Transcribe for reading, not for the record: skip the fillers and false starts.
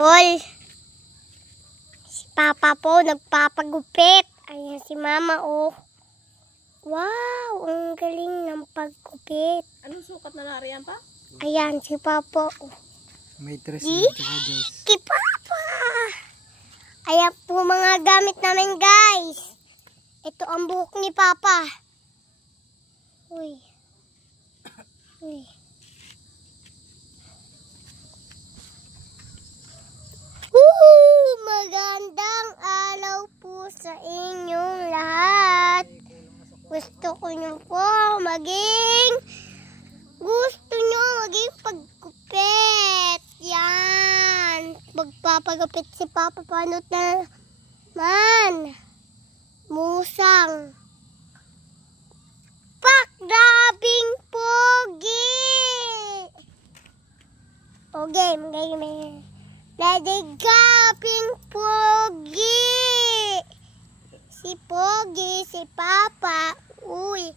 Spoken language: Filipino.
Tol, si Papa po nagpapagupit. Ayan si Mama, oh. Wow, ang galing ng pagkupit. Anong sukat na nariyan pa? Ayan si Papa, oh. May dress na tsaka dress. Si Papa! Ayan po mga gamit namin, guys. Ito ang buhok ni Papa. Uy. Uy. Magandang araw po sa inyong lahat. Gusto nyo maging pagkupit. Yan. Magpapagupit si Papa. Paano naman? Musang. Grabing pogi. Game. Grabing pogi. Si Pogi, si Papa. Uy.